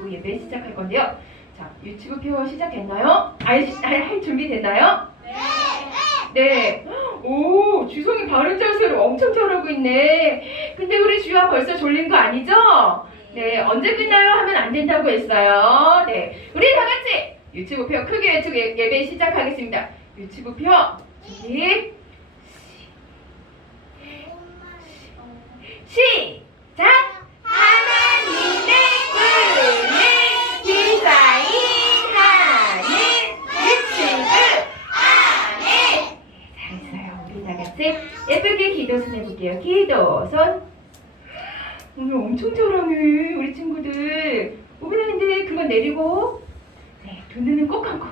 외치고 예배 시작할 건데요. 자, 유치부표 시작했나요? 알, 알, 할 준비 됐나요? 네. 오, 주성이 바른 자세로 엄청 잘하고 있네. 근데 우리 주야 벌써 졸린 거 아니죠? 네, 언제 끝나요? 하면 안 된다고 했어요. 네, 우리 다 같이 유치부표 크게 외치고 예- 예배 시작하겠습니다. 유치부표 준비 시작! 하나님의 꿈을 디자인하는 유치부 아멘! 잘했어요. 우리 다 같이 예쁘게 기도 손 해볼게요. 기도 손. 오늘 엄청 잘하네, 우리 친구들. 오빈아, 근데 그건 내리고, 네, 두 눈은 꼭 감고.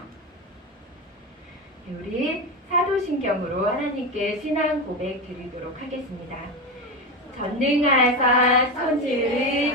네, 우리 사도신경으로 하나님께 신앙 고백 드리도록 하겠습니다. 전능하사 천지를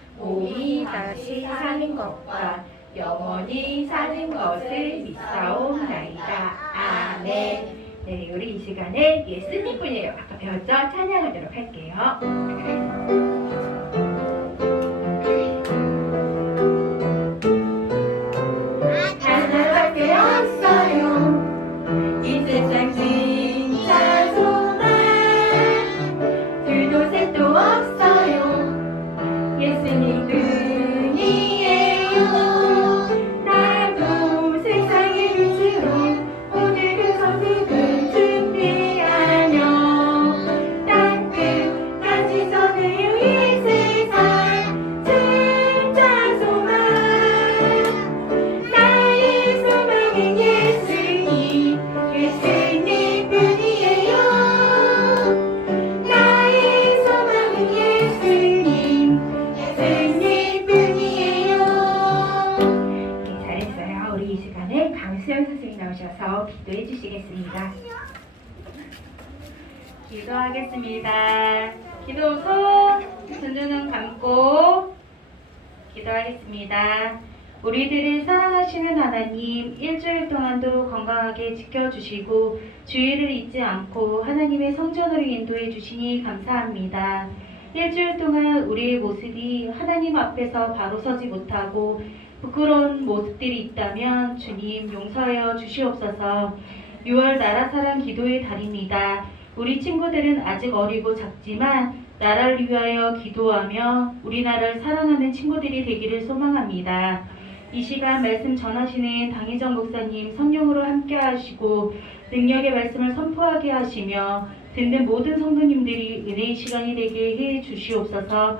몸이 다시 사는 것과 영원히 사는 것을 믿사옵나이다. 아멘. 네, 우리 이 시간에 예수님 분이에요. 아까 배웠죠? 찬양하도록 할게요. 기도하겠습니다. 기도 손, 두 눈은 감고 기도하겠습니다. 우리들을 사랑하시는 하나님, 일주일 동안도 건강하게 지켜주시고 주의를 잊지 않고 하나님의 성전으로 인도해 주시니 감사합니다. 일주일 동안 우리의 모습이 하나님 앞에서 바로 서지 못하고 부끄러운 모습들이 있다면 주님 용서하여 주시옵소서 6월 나라 사랑 기도의 달입니다. 우리 친구들은 아직 어리고 작지만 나라를 위하여 기도하며 우리나라를 사랑하는 친구들이 되기를 소망합니다. 이 시간 말씀 전하시는 당희정 목사님 성령으로 함께 하시고 능력의 말씀을 선포하게 하시며 듣는 모든 성도님들이 은혜의 시간이 되게 해 주시옵소서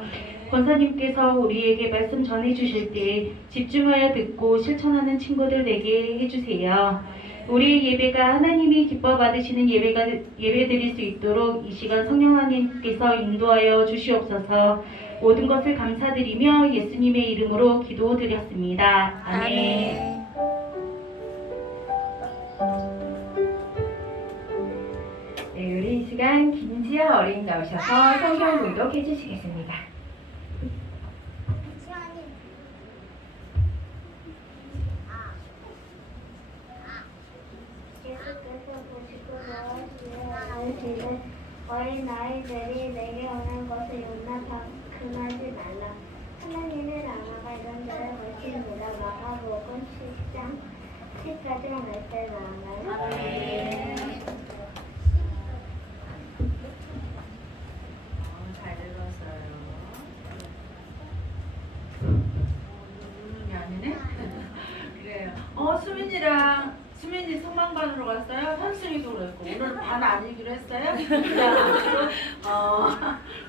권사님께서 우리에게 말씀 전해 주실 때 집중하여 듣고 실천하는 친구들 되게 해주세요. 우리의 예배가 하나님이 기뻐 받으시는 예배가 예배 드릴 수 있도록 이 시간 성령 하나님께서 인도하여 주시옵소서. 모든 것을 감사드리며 예수님의 이름으로 기도드렸습니다. 아멘. 네, 우리 이 시간 김지아 어린이 나오셔서 성경 공독해 주시겠습니다 예수께서 보시고 너희의 아이들은 어린 아이들이 내게 오는 것을 용납하지 말라. 하나님의 나라가 이런 자를 것입니다. 마가복음 10장 10까지 말씀 나와요. 잘 들었어요. 눈이 안 되네? 그래요 어 수민이랑 난 아니기로 했어요. 그래가지고 어,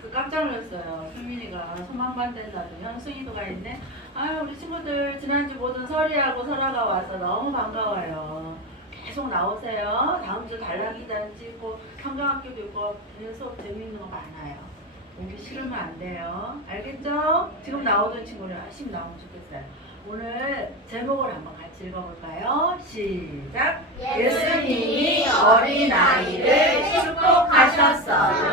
그 깜짝 놀랐어요. 수민이가 소망반대자도 현승이도가 있네. 아 우리 친구들 지난주 보던 설이하고 설아가 와서 너무 반가워요. 계속 나오세요. 다음 주 단락기단 찍고 성경학교도 있고 계속 재미있는 거 많아요. 오기 싫으면 안 돼요. 알겠죠? 지금 나오던 친구는 열심히 나오면 좋겠어요. 오늘 제목을 한번 같이 읽어볼까요? 시작! 예수님이 어린아이를 축복하셨어요.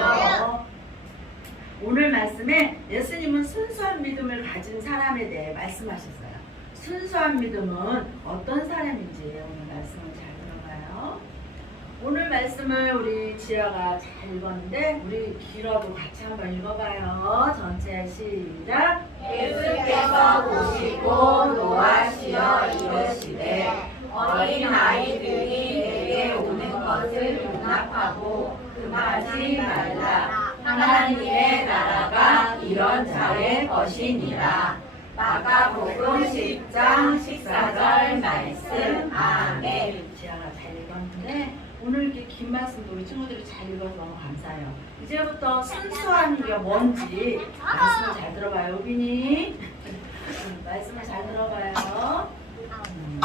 오늘 말씀에 예수님은 순수한 믿음을 가진 사람에 대해 말씀하셨어요. 순수한 믿음은 어떤 사람인지 오늘 들어봐요. 오늘 말씀을 우리 지아가 잘 읽었는데 우리 길어도 같이 한번 읽어봐요. 전체 시작. 예수께서 보시고 노하시어 이르시되 어린 아이들이 내게 오는 것을 용납하고 금하지 말라 하나님의 나라가 이런 자의 것이니라 마가복음 10장 14절 말씀 아멘 지아가 잘 읽었는데 오늘 이렇게 긴 말씀도 우리 친구들이 잘 읽어서 너무 감사해요. 이제부터 순수한 게 뭔지 말씀을 잘 들어봐요. 우빈이 음, 말씀을 잘 들어봐요. 음,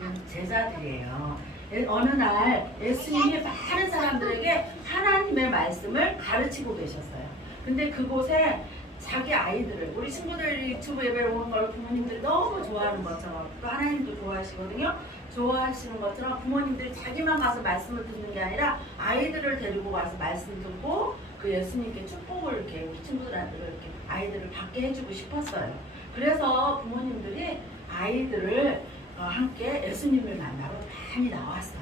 음, 제자들이에요. 예- 어느 날 예수님이 많은 사람들에게 하나님의 말씀을 가르치고 계셨어요. 근데 그곳에 자기 아이들을 우리 친구들 유튜브 예배 오는 걸 부모님들이 너무 좋아하는 것처럼 또 하나님도 좋아하시거든요. 좋아하시는 것처럼 부모님들이 자기만 가서 말씀을 듣는 게 아니라 아이들을 데리고 가서 말씀 듣고 그 예수님께 축복을 이렇게 우리 친구들한테 이렇게 아이들을 받게 해주고 싶었어요. 그래서 부모님들이 아이들을 어, 함께 예수님을 만나러 많이 나왔어요.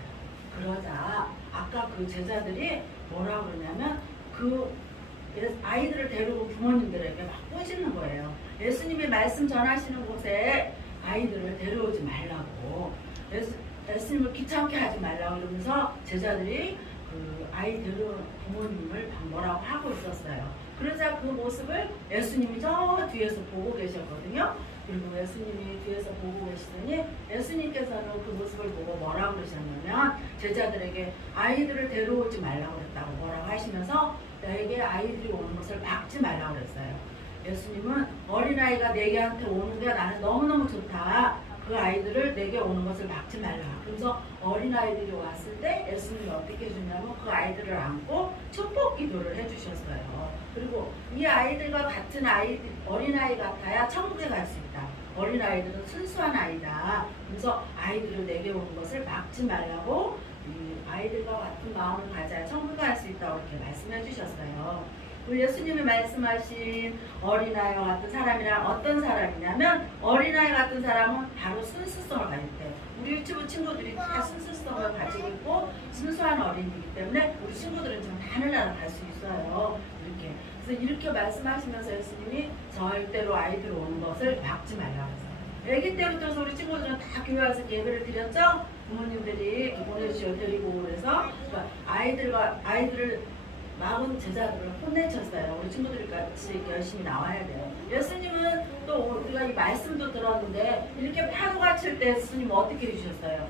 그러자 아까 그 제자들이 뭐라 그러냐면 그 예- 아이들을 데리고 부모님들에게 막 꼬시는 거예요. 예수님이 말씀 전하시는 곳에 아이들을 데려오지 말라고 예수, 예수님을 귀찮게 하지 말라고 이러면서 제자들이 그 아이 데려온 부모님을 막 뭐라고 하고 있었어요. 그러자 그 모습을 예수님이 저 뒤에서 보고 계셨거든요. 그리고 예수님이 뒤에서 보고 계시더니 예수님께서는 그 모습을 보고 뭐라고 그러셨냐면 제자들에게 아이들을 데려오지 말라고 그랬다고 뭐라고 하시면서 내게 아이들이 오는 것을 막지 말라고 그랬어요. 예수님은 어린아이가 내게한테 오는 게 나는 너무너무 좋다. 그 아이들을 내게 오는 것을 막지 말라. 그래서 어린 아이들이 왔을 때 예수님이 어떻게 해주냐면 그 아이들을 안고 축복 기도를 해주셨어요. 그리고 이 아이들과 같은 아이들, 어린 아이 같아야 천국에 갈 수 있다. 어린 아이들은 순수한 아이다. 그래서 아이들을 내게 오는 것을 막지 말라고 이 아이들과 같은 마음을 가져야 천국에 갈 수 있다고 이렇게 말씀해 주셨어요. 우리 예수님이 말씀하신 어린아이와 같은 사람이란 어떤 사람이냐면 어린아이 같은 사람은 바로 순수성을 가질 때 우리 유튜브 친구들이 다 순수성을 가지고 있고 순수한 어린이기 때문에 우리 친구들은 지금 하늘나라 갈 수 있어요. 이렇게 그래서 이렇게 말씀하시면서 예수님이 절대로 아이들 오는 것을 막지 말라고 했어요. 아기 때부터 우리 친구들은 다 교회 와서 예배를 드렸죠? 부모님들이 보내주셔 데리고 그래서 그러니까 아이들과 아이들을 막은 제자들을 혼내쳤어요. 우리 친구들이 같이 열심히 나와야 돼요. 예수님은 또 우리가 이 말씀도 들었는데 이렇게 파도가 칠 때 예수님 어떻게 해주셨어요?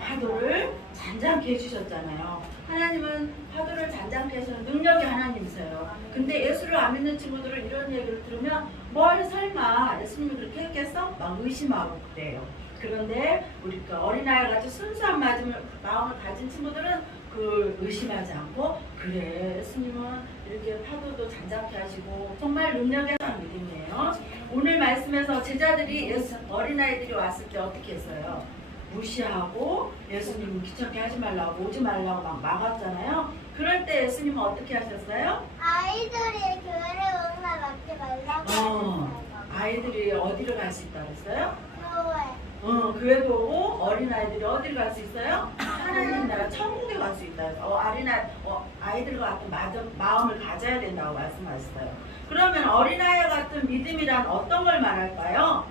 파도를 잔잔케 해주셨잖아요. 하나님은 파도를 잔잔케 하시는 능력이 하나님이세요. 근데 예수를 안 믿는 친구들은 이런 얘기를 들으면 뭘 설마 예수님이 그렇게 했겠어? 막 의심하고 그래요. 그런데 우리 그 어린아이 같이 순수한 마음을 가진 친구들은 그 의심하지 않고 그래 예수님은 이렇게 파도도 잔잔케 하시고 정말 능력의 한 믿음이에요. 오늘 말씀에서 제자들이 예수, 어린아이들이 왔을 때 어떻게 했어요? 무시하고 예수님은 귀찮게 하지 말라고 오지 말라고 막 막았잖아요. 그럴 때 예수님은 어떻게 하셨어요? 아이들이 교회를 오는 날 맞지 말라고 어, 아이들이 어디로 갈 수 있다고 했어요? 교회 어, 교회도 오고 어린아이들이 어디로 갈 수 있어요? 하나님 나라 천국에 갈 수 있다. 어, 어린아, 어, 아이들과 같은 마음, 마음을 가져야 된다고 말씀하셨어요. 그러면 어린아이와 같은 믿음이란 어떤 걸 말할까요?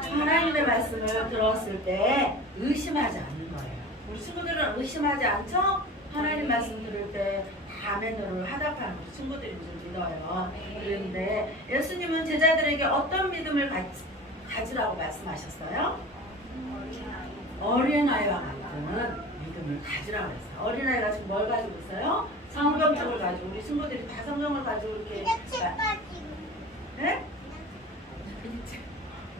하나님의 말씀을 들었을 때 의심하지 않는 거예요. 우리 친구들은 의심하지 않죠? 하나님 말씀 들을 때 다멘으로 하답하는 우리 친구들이 좀 믿어요. 그런데 예수님은 제자들에게 어떤 믿음을 가, 가지라고 말씀하셨어요? 어린아이와 같은 믿음을 믿음을 가지라고 했어요. 어린아이가 지금 뭘 가지고 있어요? 성경책을 가지고 우리 친구들이 다 성경을 가지고 이렇게. 네?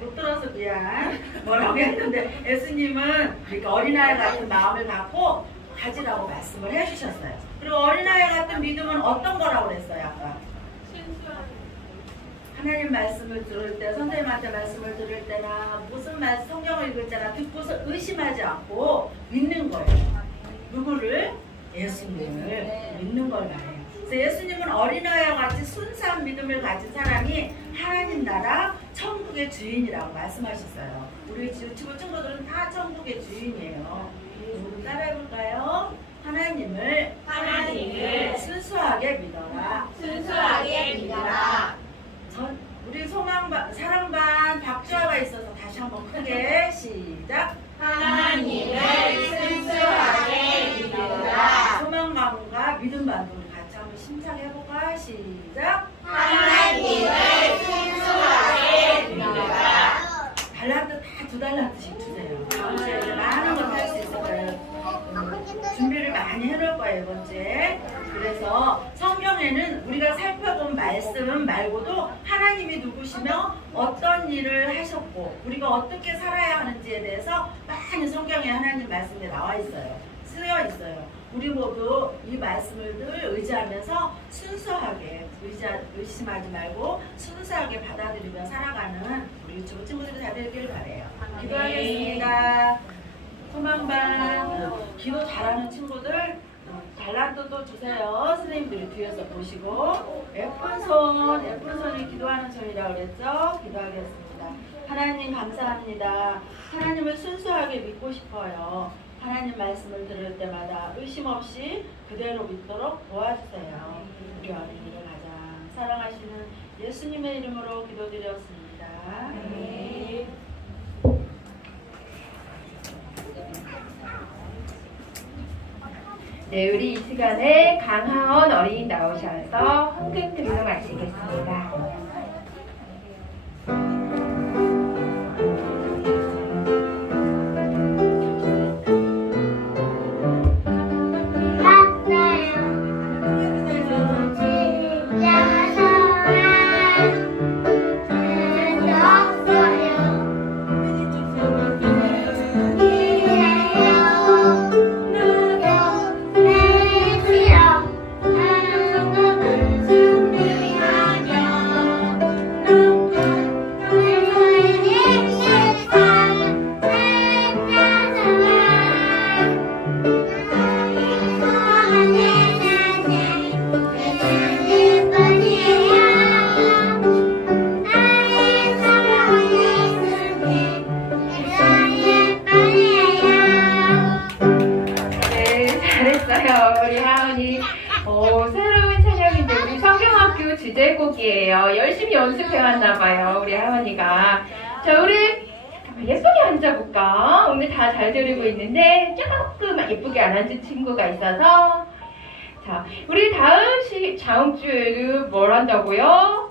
못 들어서 미안. 뭐라고 했는데 예수님은 그러니까 어린아이 같은 마음을 갖고 가지라고 말씀을 해주셨어요. 그리고 어린아이 같은 믿음은 어떤 거라고 그랬어요 아까? 하나님 말씀을 들을 때 선생님한테 말씀을 들을 때나 무슨 말 성경을 읽을 때나 듣고서 의심하지 않고 믿는 거예요. 누구를? 예수님을 믿는 걸 말해요. 그래서 예수님은 어린아이와 같이 순수한 믿음을 가진 사람이 하나님 나라 천국의 주인이라고 말씀하셨어요. 우리 유튜브 친구들은 다 천국의 주인이에요. 우리 따라해볼까요? 하나님을 하나님을 순수하게 믿어라. 순수하게 믿어라. 소망반 사랑반 박주아가 있어서 다시 한번 크게 시작. 하나님을 순수하게 믿어라. 소망반과 믿음반도 우리 같이 한번 심사해 볼까 시작. 하나님을 순수하게 믿어라. 달란트 다 두 달란트씩 주세요. 다음 주에 이제 많은 걸 할 수 있을 거예요. 음, 준비를 많이 해놓을 거예요 이번 주에. 그래서 성경에는 우리가 살펴본 말씀 말고도 하나님이 누구시며 어떤 일을 하셨고 우리가 어떻게 살아야 하는지에 대해서 많이 성경에 하나님 말씀에 나와 있어요. 쓰여 있어요. 우리 모두 이 말씀을 늘 의지하면서 순수하게 의자, 의심하지 말고 순수하게 받아들이며 살아가는 우리 유튜브 친구들이 다 되길 바래요. 기도하겠습니다. 소망반 기도 잘하는 친구들 달란트도 주세요. 선생님들이 뒤에서 보시고 예쁜 손, 예쁜 손이 기도하는 손이라고 그랬죠? 기도하겠습니다. 하나님 감사합니다. 하나님을 순수하게 믿고 싶어요. 하나님 말씀을 들을 때마다 의심 없이 그대로 믿도록 도와주세요. 우리 어린이를 가장 사랑하시는 예수님의 이름으로 기도드렸습니다. 네. 네, 우리 이 시간에 강하원 어린이 나오셔서 헌금 드리 자, 우리 다음 시, 다음 주에는 뭘 한다고요?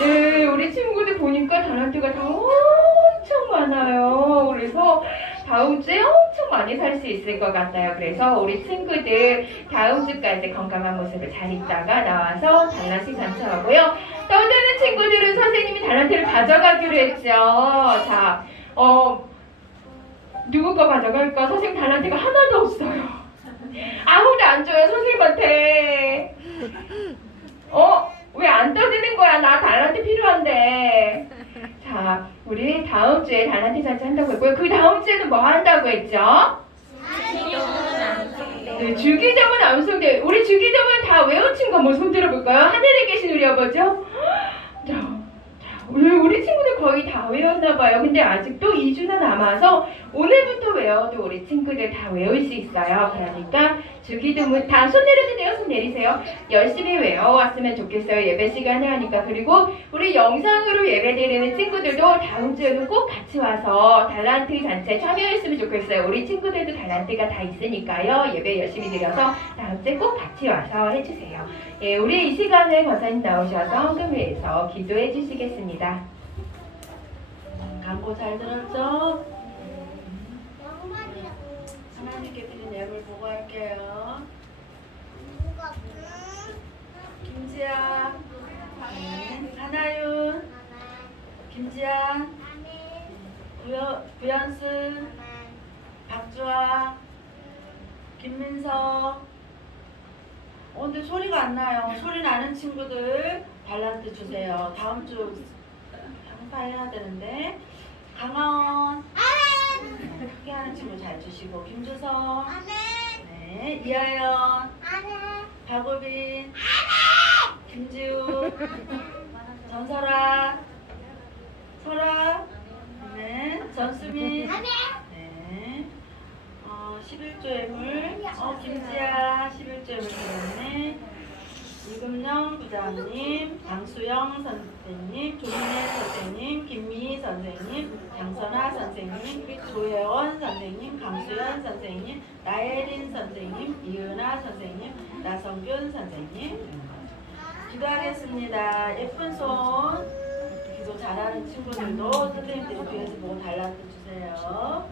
네, 우리 친구들 보니까 달란트가 다 엄청 많아요. 그래서 다음 주에 엄청 많이 살 수 있을 것 같아요. 그래서 우리 친구들 다음 주까지 건강한 모습을 잘 있다가 나와서 달란트 잔치하고요. 떠드는 친구들은 선생님이 달란트를 가져가기로 했죠. 자, 어, 누구 거 가져갈까? 선생님 달란트가 하나도 없어요. 아무도 안 줘요, 선생님한테. 어? 왜 안 떠드는 거야? 나 달란트 필요한데. 자, 우리 다음 주에 달란트 잔치 한다고 했고요. 그 다음 주에는 뭐 한다고 했죠? 네, 주기도문 암송대. 우리 주기도문 다 외운 친구 한번 손 들어 볼까요? 하늘에 계신 우리 아버지요? 우리, 우리 친구들 거의 다 외웠나 봐요. 근데 아직도 2주나 남아서 오늘부터 외워도 우리 친구들 다 외울 수 있어요. 그러니까 주기도문 다 손 내려주세요. 손 내리세요. 열심히 외워왔으면 좋겠어요. 예배 시간에 하니까. 그리고 우리 영상으로 예배 드리는 친구들도 다음 주에는 꼭 같이 와서 달란트 잔치에 참여했으면 좋겠어요. 우리 친구들도 달란트가 다 있으니까요. 예배 열심히 드려서 다음 주에 꼭 같이 와서 해주세요. 예, 우리 이 시간에 권사님 나오셔서 헌금회에서 기도해 주시겠습니다. 광고 잘 들었죠? 하나님께 드린 누가 김지아, 네. 하나윤, 김지아, 구연순, 박주아, 김민석. 어, 근데 소리가 안 나요. 소리 나는 친구들 발란트 주세요. 다음 주 행사해야 되는데. 강하원. 크게 하는 친구 잘 주시고. 김주성. 네. 이하연. 박우빈. 김지우. 전설아. 설아. 네. 전수민. 네. 어, 11조 예물. 어, 김지아 11조 예물 드렸네. 이금영 부장님, 장수영 선생님, 조민혜 선생님, 김미희 선생님, 장선아 선생님, 조혜원 선생님, 강수연 선생님, 나혜린 선생님, 이은아 선생님, 나성균 선생님. 기도하겠습니다. 예쁜 손. 기도 잘하는 친구들도 선생님들이 뒤에서 보고 달라붙 주세요.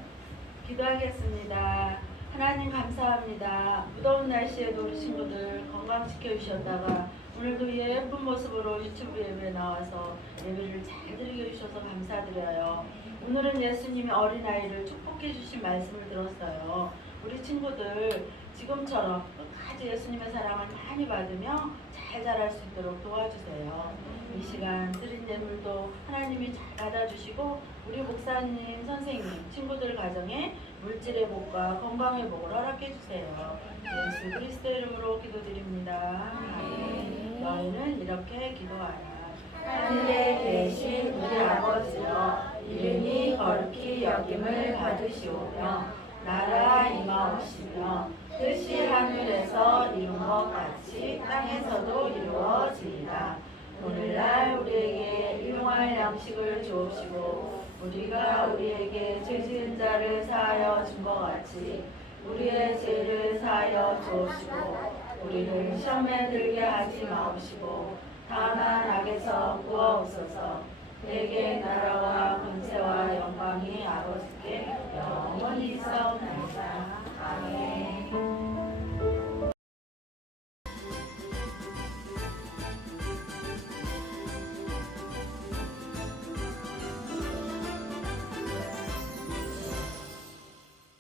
기도하겠습니다. 하나님 감사합니다. 무더운 날씨에도 우리 친구들 건강 지켜 주셨다가 오늘도 예쁜 모습으로 유튜브 예배에 나와서 예배를 잘 드리게 해주셔서 감사드려요. 오늘은 예수님이 어린아이를 축복해 주신 말씀을 들었어요. 우리 친구들 지금처럼 끝까지 예수님의 사랑을 많이 받으며 잘 자랄 수 있도록 도와주세요. 이 시간 드린 예물도 하나님이 잘 받아주시고 우리 목사님, 선생님, 친구들 가정에 물질의 복과 건강의 복을 허락해 주세요. 예수 그리스도 이름으로 기도드립니다. 너희는 이렇게 기도하라. 하늘에 계신 우리 아버지여 이름이 거룩히 여김을 받으시오며 나라 임하옵시며 뜻이 하늘에서 이룬 것 같이 땅에서도 이루어지이다. 오늘날 우리에게 일용할 양식을 주옵시고 우리가 우리에게 죄 지은 자를 사하여 준 것 같이 우리의 죄를 사하여 주옵시고 우리를 시험에 들게 하지 마옵시고 다만 악에서 구하옵소서 내게 나라와 권세와 영광이 아버지께 영원히 있사옵나이다. 아멘